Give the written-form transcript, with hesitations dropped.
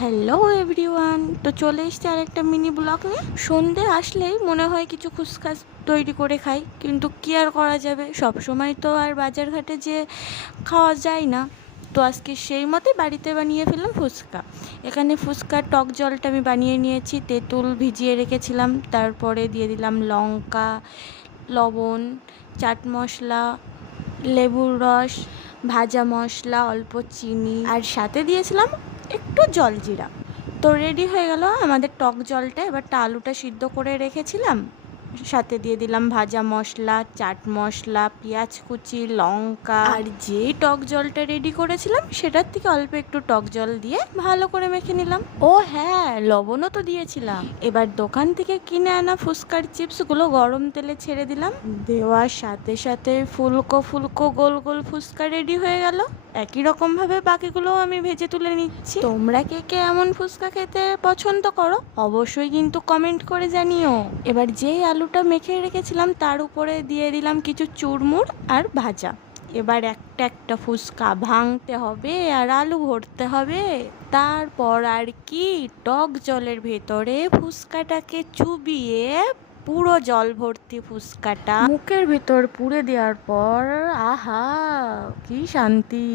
Hello everyone, তো চলে এসছে আর একটা মিনি ব্লগ নিয়ে। সন্ধে আসলেই মনে হয় কিছু ফুচকা তৈরি করে খাই, কিন্তু কি আর করা যাবে, সব সময় তো আর বাজার ঘাটে যে খাওয়া যায় না। তো আজকে সেই মতে বাড়িতে বানিয়ে ফেললাম ফুচকা। এখানে ফুচকার টক জলটা আমি বানিয়ে নিয়েছি, তেঁতুল ভিজিয়ে রেখেছিলাম, তারপরে দিয়ে দিলাম লঙ্কা, লবণ, চাট মশলা, লেবুর রস, ভাজা মশলা, অল্প চিনি, আর সাথে দিয়েছিলাম একটু জলজিরা। তো রেডি হয়ে গেল আমাদের টক জলটা। এবার আলুটা সিদ্ধ করে রেখেছিলাম, সাথে দিয়ে দিলাম ভাজা মশলা, চাট মশলা, পেঁয়াজ কুচি, লঙ্কা, আর যে টক জলটা রেডি করেছিলাম সেটার থেকে অল্প একটু টক জল দিয়ে ভালো করে মেখে নিলাম। ও হ্যাঁ, লবণও তো দিয়েছিলাম। এবার দোকান থেকে কিনে আনা ফুচকার চিপসগুলো গরম তেলে ছেড়ে দিলাম, দেওয়ার সাথে সাথে ফুলকো ফুলকো গোল গোল ফুচকা রেডি হয়ে গেল। একই রকম ভাবে বাকিগুলোও আমি ভেজে তুলে নিচ্ছি। তোমরা কে কে এমন ফুচকা খেতে পছন্দ করো অবশ্যই কিন্তু কমেন্ট করে জানিও। এবার যেই আলুটা মেখে রেখেছিলাম তার উপরে দিয়ে দিলাম কিছু চুরমুর আর ভাজা। এবার একটা একটা ফুচকা ভাঙতে হবে আর আলু ভরতে হবে। তারপর আর কি, টক জলের ভেতরে ফুচকাটাকে চুবিয়ে পুরো জল ভর্তি ফুচকাটা মুখের ভেতর পুরে দেওয়ার পর আহা, কি শান্তি।